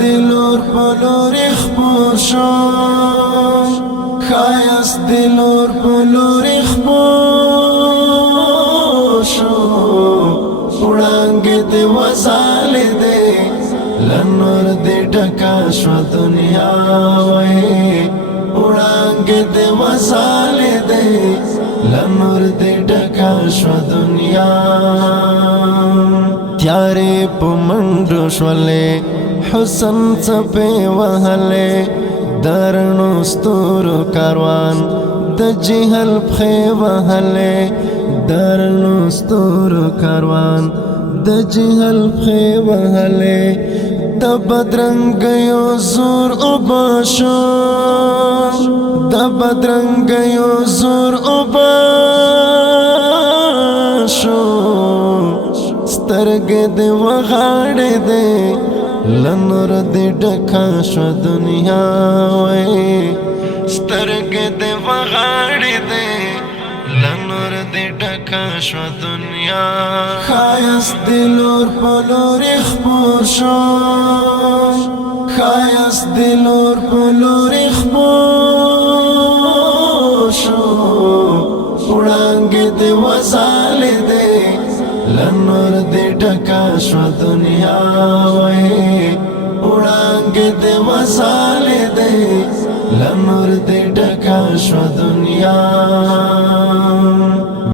دلور پلور اخبور شو خایست دلور پلور اخبور شو وړانګ دې وزال دې لنور دې ډکا شو دنیا وای وړانګ دې وزال دې لنور دې ډکا شو دنیا تیارې په منډو شولې حسن څپې وهلې درنو ستورو کاروان د جهل پښې وهلې درنو ستورو کاروان د جهل پښې وهلې د بدرنګیو زور وباشو د بدرنګیو زور وباشو سترګې دې وغاړې دې لنور دې ډکا شو دنیا وای سترګې دې وغاړې دې لنور دې ډکا شو دنیا خایست دلور پلور اخبور شو خایست دلور پلور اخبور شو وړانګ دې وزال دې لنور دې ډکا شو دنیا وای وړانګ دې وزال دې لنور دې ډکا شو دنیا